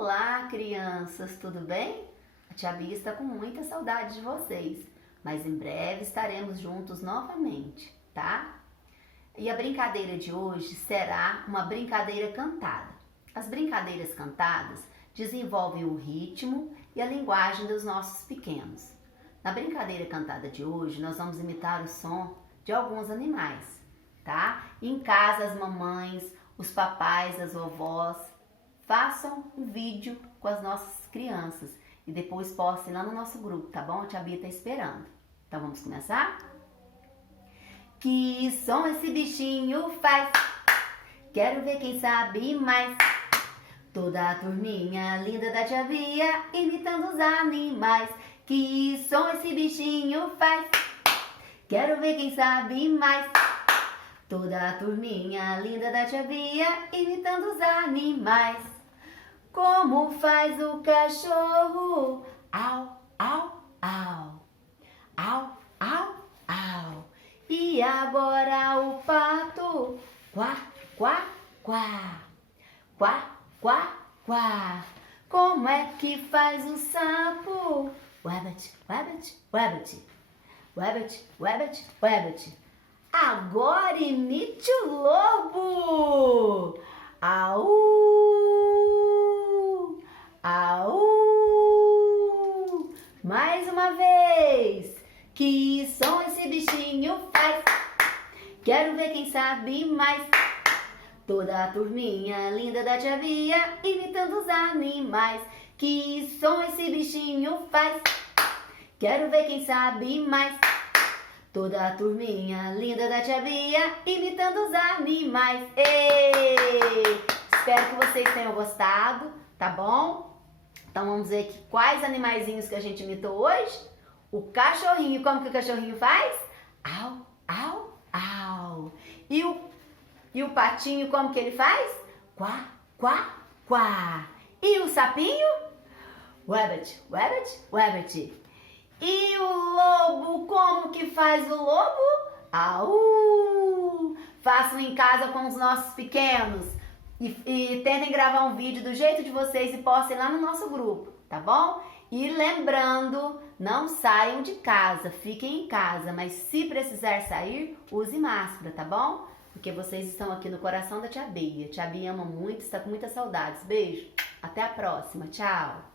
Olá, crianças, tudo bem? A tia Bia está com muita saudade de vocês, mas em breve estaremos juntos novamente, tá? E a brincadeira de hoje será uma brincadeira cantada. As brincadeiras cantadas desenvolvem o ritmo e a linguagem dos nossos pequenos. Na brincadeira cantada de hoje, nós vamos imitar o som de alguns animais, tá? Em casa, as mamães, os papais, as vovós, façam um vídeo com as nossas crianças e depois postem lá no nosso grupo, tá bom? A tia Bia tá esperando. Então vamos começar? Que som esse bichinho faz? Quero ver quem sabe mais. Toda a turminha linda da tia Bia imitando os animais. Que som esse bichinho faz? Quero ver quem sabe mais. Toda a turminha linda da tia Bia imitando os animais. Como faz o cachorro? Au, au, au. Au, au, au. E agora o pato? Quá, quá, quá. Quá, quá, quá. Como é que faz o sapo? Wabbit, wabbit, wabbit. Wabbit, wabbit, wabbit. Agora imite o lobo. Au, au. Mais uma vez. Que som esse bichinho faz? Quero ver quem sabe mais. Toda a turminha linda da tia Bia imitando os animais. Que som esse bichinho faz? Quero ver quem sabe mais. Toda a turminha linda da tia Bia imitando os animais. Ei! Espero que vocês tenham gostado, tá bom? Então vamos ver aqui quais animaizinhos que a gente imitou hoje. O cachorrinho, como que o cachorrinho faz? Au, au, au. E o patinho, como que ele faz? Quá, quá, quá. E o sapinho? Wabbit, wabbit, wabbit. E o lobo, como que faz o lobo? Au! Façam em casa com os nossos pequenos e tentem gravar um vídeo do jeito de vocês e postem lá no nosso grupo, tá bom? E lembrando, não saiam de casa, fiquem em casa, mas se precisar sair, use máscara, tá bom? Porque vocês estão aqui no coração da tia Bia. Tia Bia ama muito, está com muitas saudades. Beijo, até a próxima, tchau!